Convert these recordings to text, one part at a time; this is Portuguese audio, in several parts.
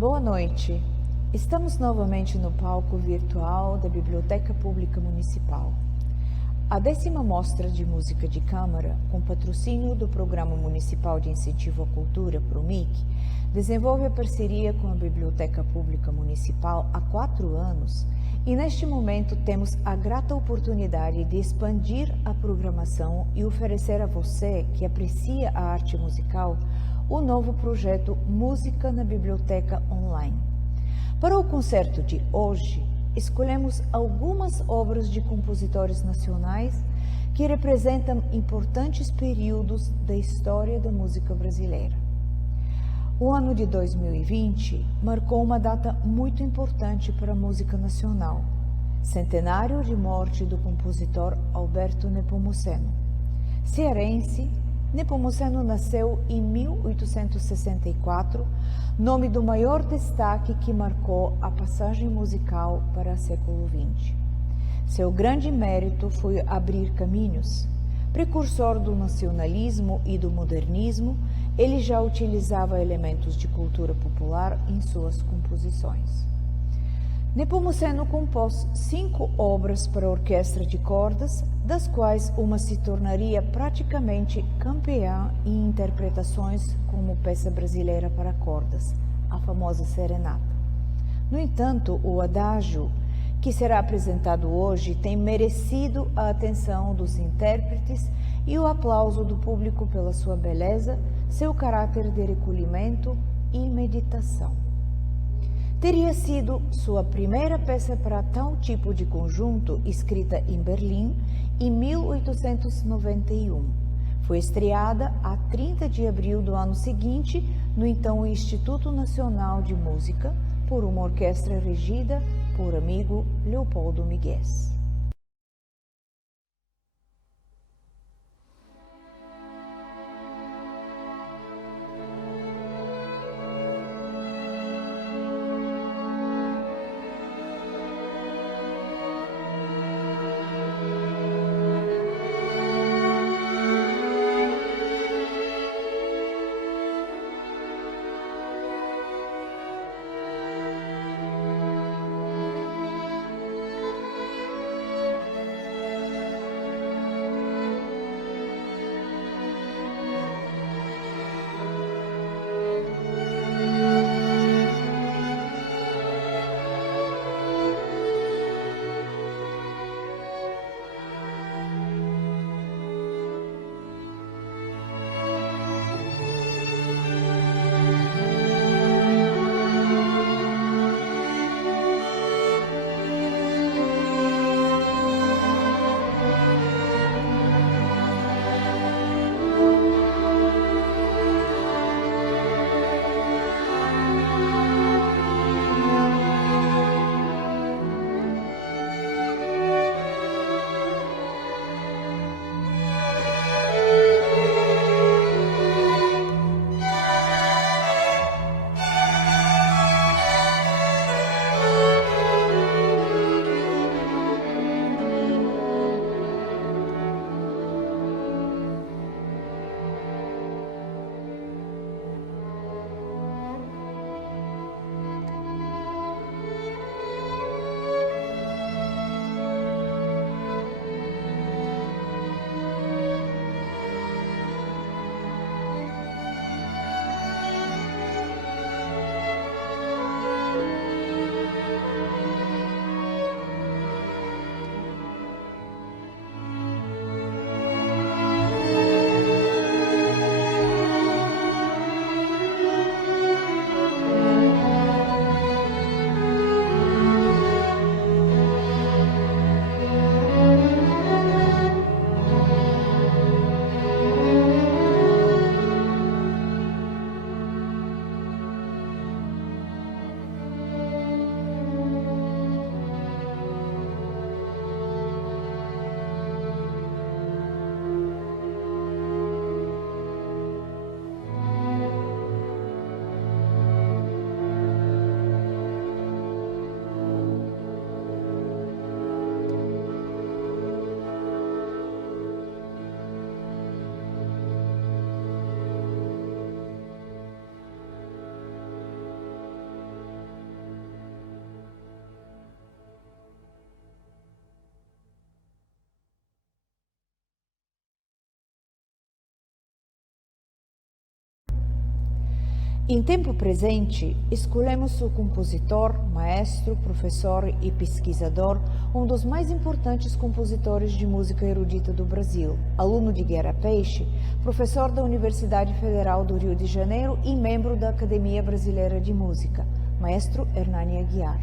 Boa noite. Estamos novamente no palco virtual da Biblioteca Pública Municipal. A 10ª Mostra de Música de Câmara, com patrocínio do Programa Municipal de Incentivo à Cultura, PROMIC, desenvolve a parceria com a Biblioteca Pública Municipal há 4 anos e, neste momento, temos a grata oportunidade de expandir a programação e oferecer a você, que aprecia a arte musical, o novo projeto Música na Biblioteca Online. Para o concerto de hoje, escolhemos algumas obras de compositores nacionais que representam importantes períodos da história da música brasileira. O ano de 2020 marcou uma data muito importante para a música nacional, centenário de morte do compositor Alberto Nepomuceno. Cearense, Nepomuceno nasceu em 1864, nome do maior destaque que marcou a passagem musical para o século XX. Seu grande mérito foi abrir caminhos. Precursor do nacionalismo e do modernismo, ele já utilizava elementos de cultura popular em suas composições. Nepomuceno compôs 5 obras para orquestra de cordas, das quais uma se tornaria praticamente campeã em interpretações como peça brasileira para cordas, a famosa serenata. No entanto, o adágio, que será apresentado hoje, tem merecido a atenção dos intérpretes e o aplauso do público pela sua beleza, seu caráter de recolhimento e meditação. Teria sido sua primeira peça para tal tipo de conjunto, escrita em Berlim, em 1891. Foi estreada a 30 de abril do ano seguinte, no então Instituto Nacional de Música, por uma orquestra regida por amigo Leopoldo Migues. Em tempo presente, escolhemos o compositor, maestro, professor e pesquisador, um dos mais importantes compositores de música erudita do Brasil, aluno de Guerra Peixe, professor da Universidade Federal do Rio de Janeiro e membro da Academia Brasileira de Música, maestro Hernani Aguiar.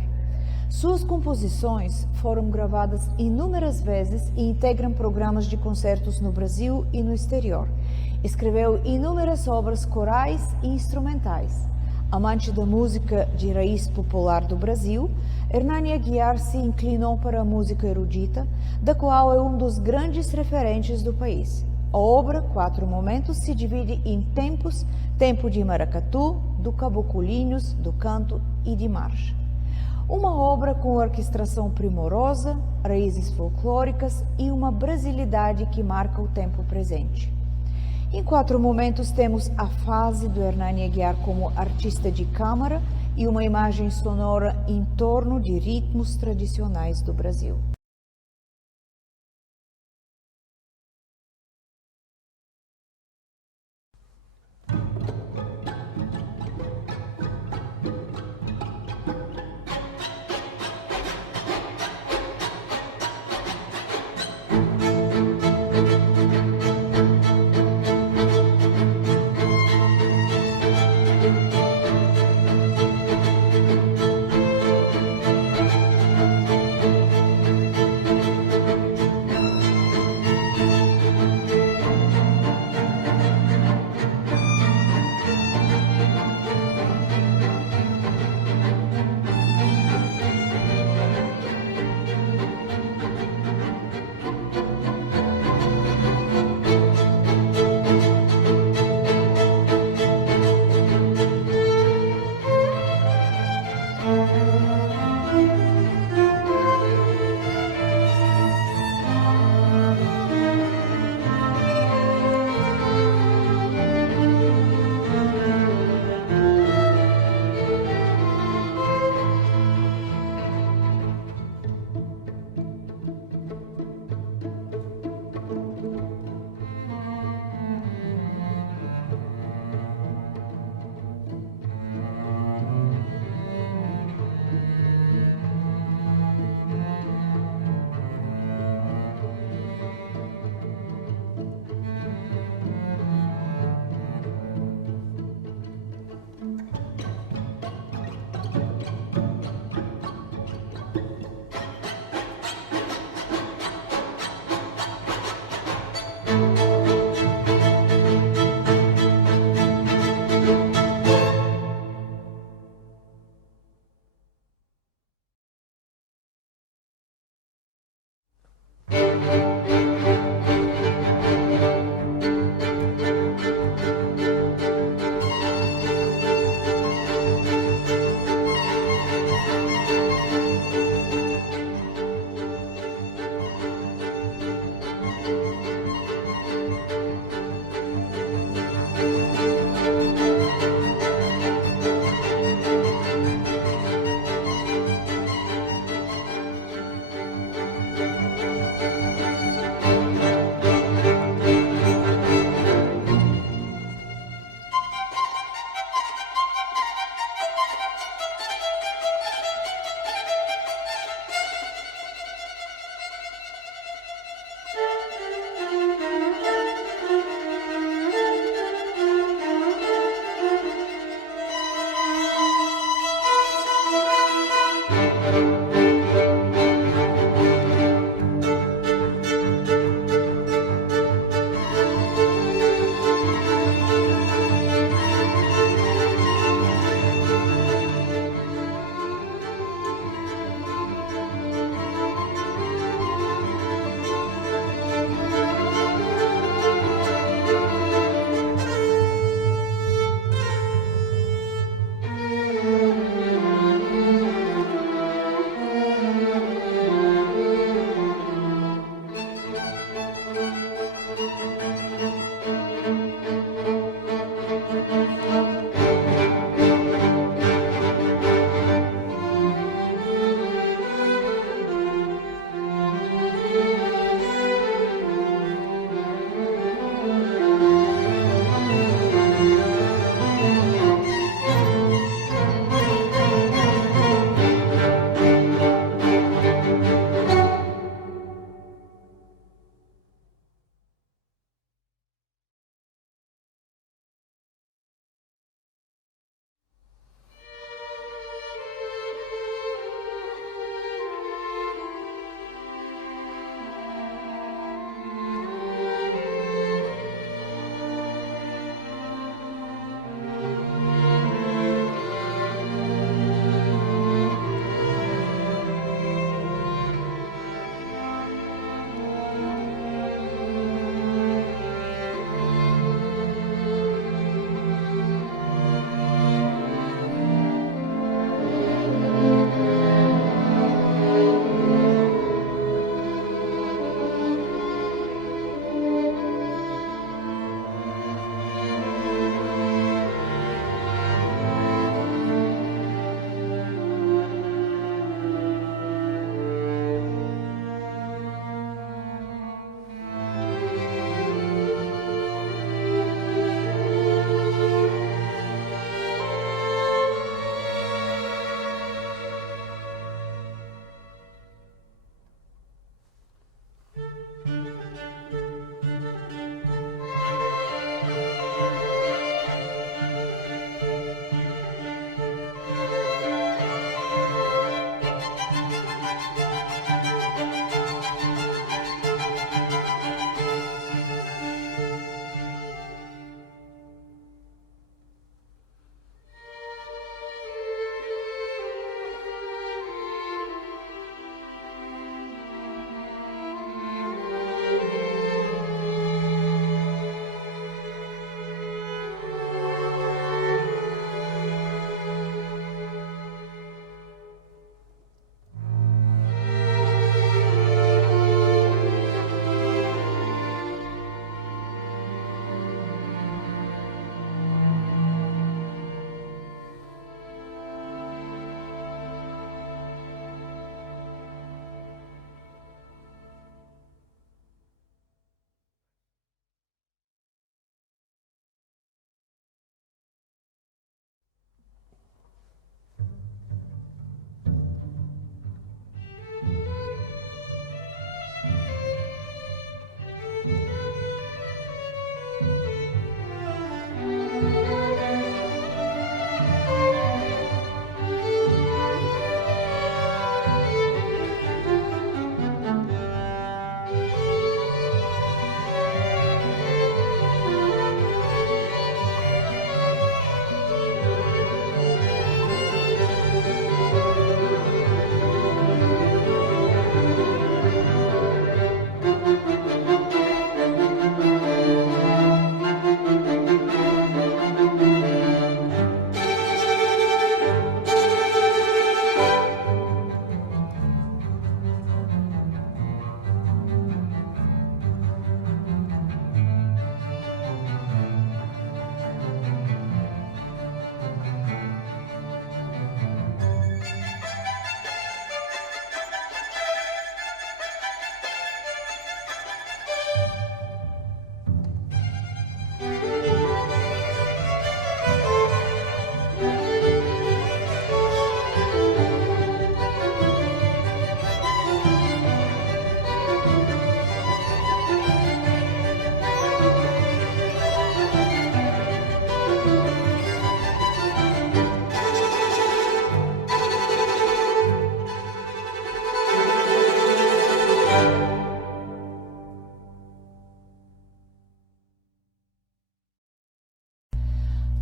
Suas composições foram gravadas inúmeras vezes e integram programas de concertos no Brasil e no exterior. Escreveu inúmeras obras corais e instrumentais. Amante da música de raiz popular do Brasil, Hernani Aguiar se inclinou para a música erudita, da qual é um dos grandes referentes do país. A obra, Quatro Momentos, se divide em tempos: tempo de maracatu, do caboculinhos, do canto e de marcha. Uma obra com orquestração primorosa, raízes folclóricas e uma brasilidade que marca o tempo presente. Em Quatro Momentos temos a fase do Hernani Aguiar como artista de câmara e uma imagem sonora em torno de ritmos tradicionais do Brasil.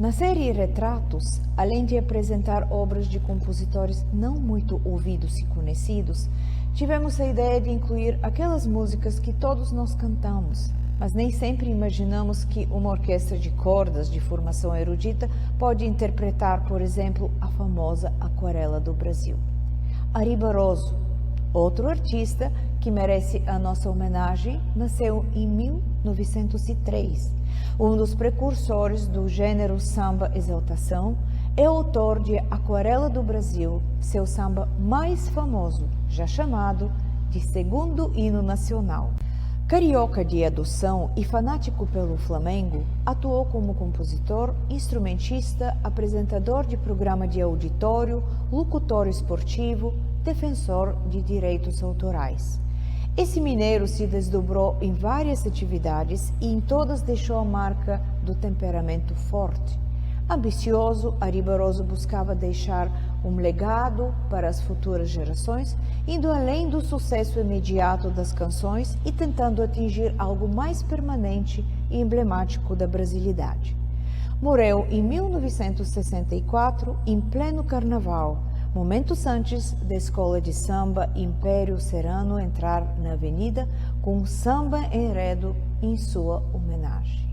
Na série Retratos, além de apresentar obras de compositores não muito ouvidos e conhecidos, tivemos a ideia de incluir aquelas músicas que todos nós cantamos, mas nem sempre imaginamos que uma orquestra de cordas de formação erudita pode interpretar, por exemplo, a famosa Aquarela do Brasil. Ari Barroso, outro artista que merece a nossa homenagem, nasceu em 1903. Um dos precursores do gênero samba exaltação, é autor de Aquarela do Brasil, seu samba mais famoso, já chamado de segundo hino nacional. Carioca de adoção e fanático pelo Flamengo, atuou como compositor, instrumentista, apresentador de programa de auditório, locutor esportivo, defensor de direitos autorais. Esse mineiro se desdobrou em várias atividades e em todas deixou a marca do temperamento forte. Ambicioso, Ari Barroso buscava deixar um legado para as futuras gerações, indo além do sucesso imediato das canções e tentando atingir algo mais permanente e emblemático da brasilidade. Morreu em 1964, em pleno carnaval, momentos antes da escola de samba Império Serrano entrar na avenida com um samba enredo em sua homenagem.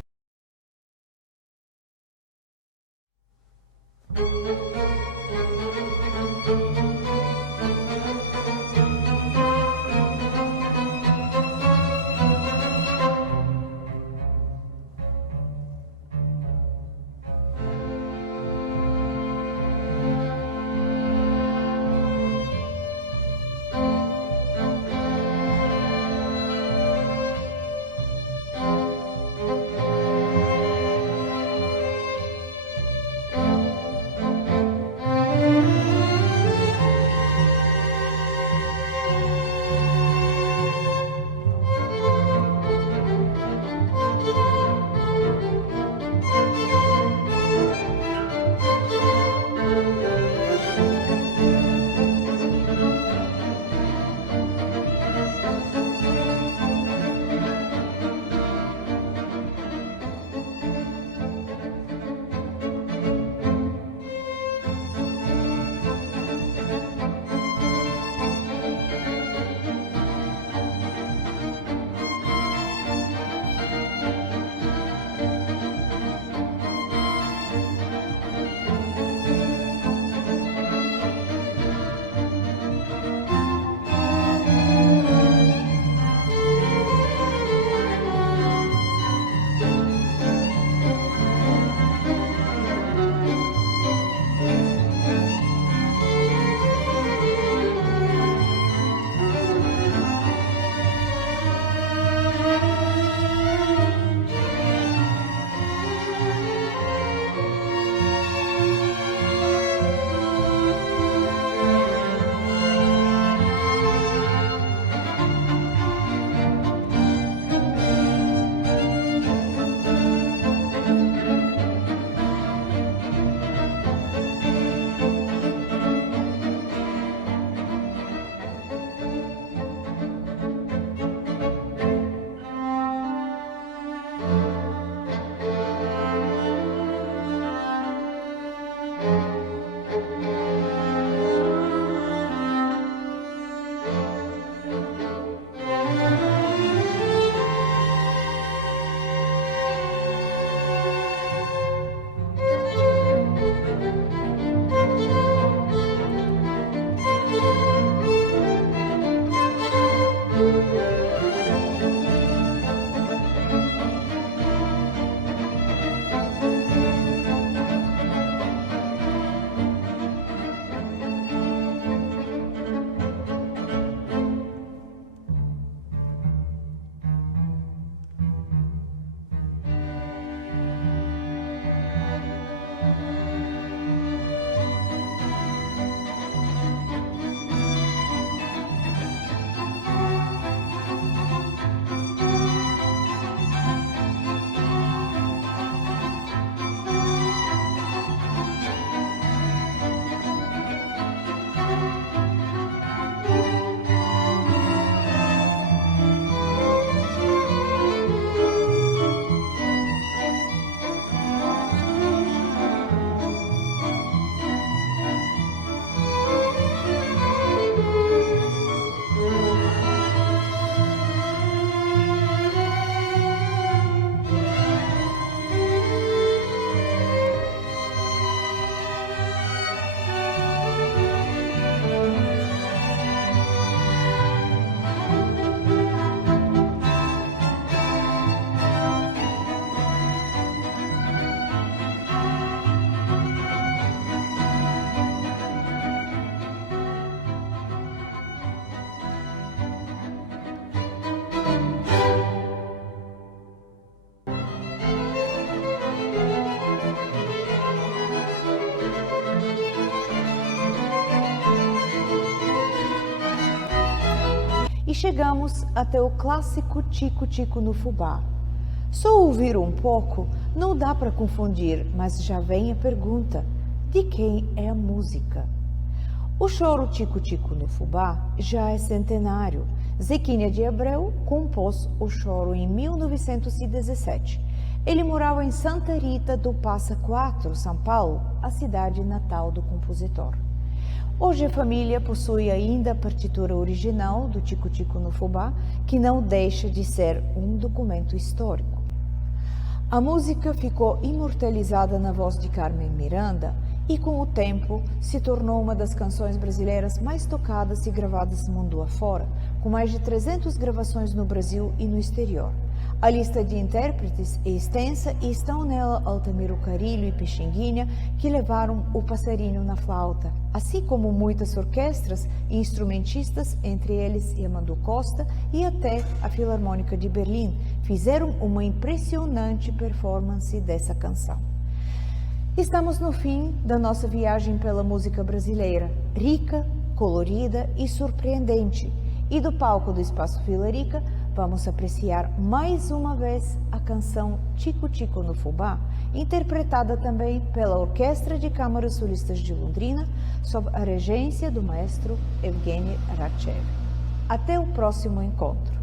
chegamos até o clássico Tico Tico no Fubá. Só ouvir um pouco não dá para confundir, mas já vem a pergunta: de quem é a música? O choro Tico Tico no Fubá já é centenário. Zequinha de Abreu compôs o choro em 1917. Ele morava em Santa Rita do Passa Quatro, São Paulo, a cidade natal do compositor. Hoje a família possui ainda a partitura original do Tico Tico no Fubá, que não deixa de ser um documento histórico. A música ficou imortalizada na voz de Carmen Miranda e, com o tempo, se tornou uma das canções brasileiras mais tocadas e gravadas mundo afora, com mais de 300 gravações no Brasil e no exterior. A lista de intérpretes é extensa e estão nela Altamiro Carrilho e Pixinguinha, que levaram o passarinho na flauta, assim como muitas orquestras e instrumentistas, entre eles Yamandu Costa e até a Filarmônica de Berlim, fizeram uma impressionante performance dessa canção. Estamos no fim da nossa viagem pela música brasileira, rica, colorida e surpreendente. E do palco do Espaço Vila Rica, vamos apreciar mais uma vez a canção Tico Tico no Fubá, interpretada também pela Orquestra de Câmaras Solistas de Londrina, sob a regência do maestro Evgeny Ratchev. Até o próximo encontro.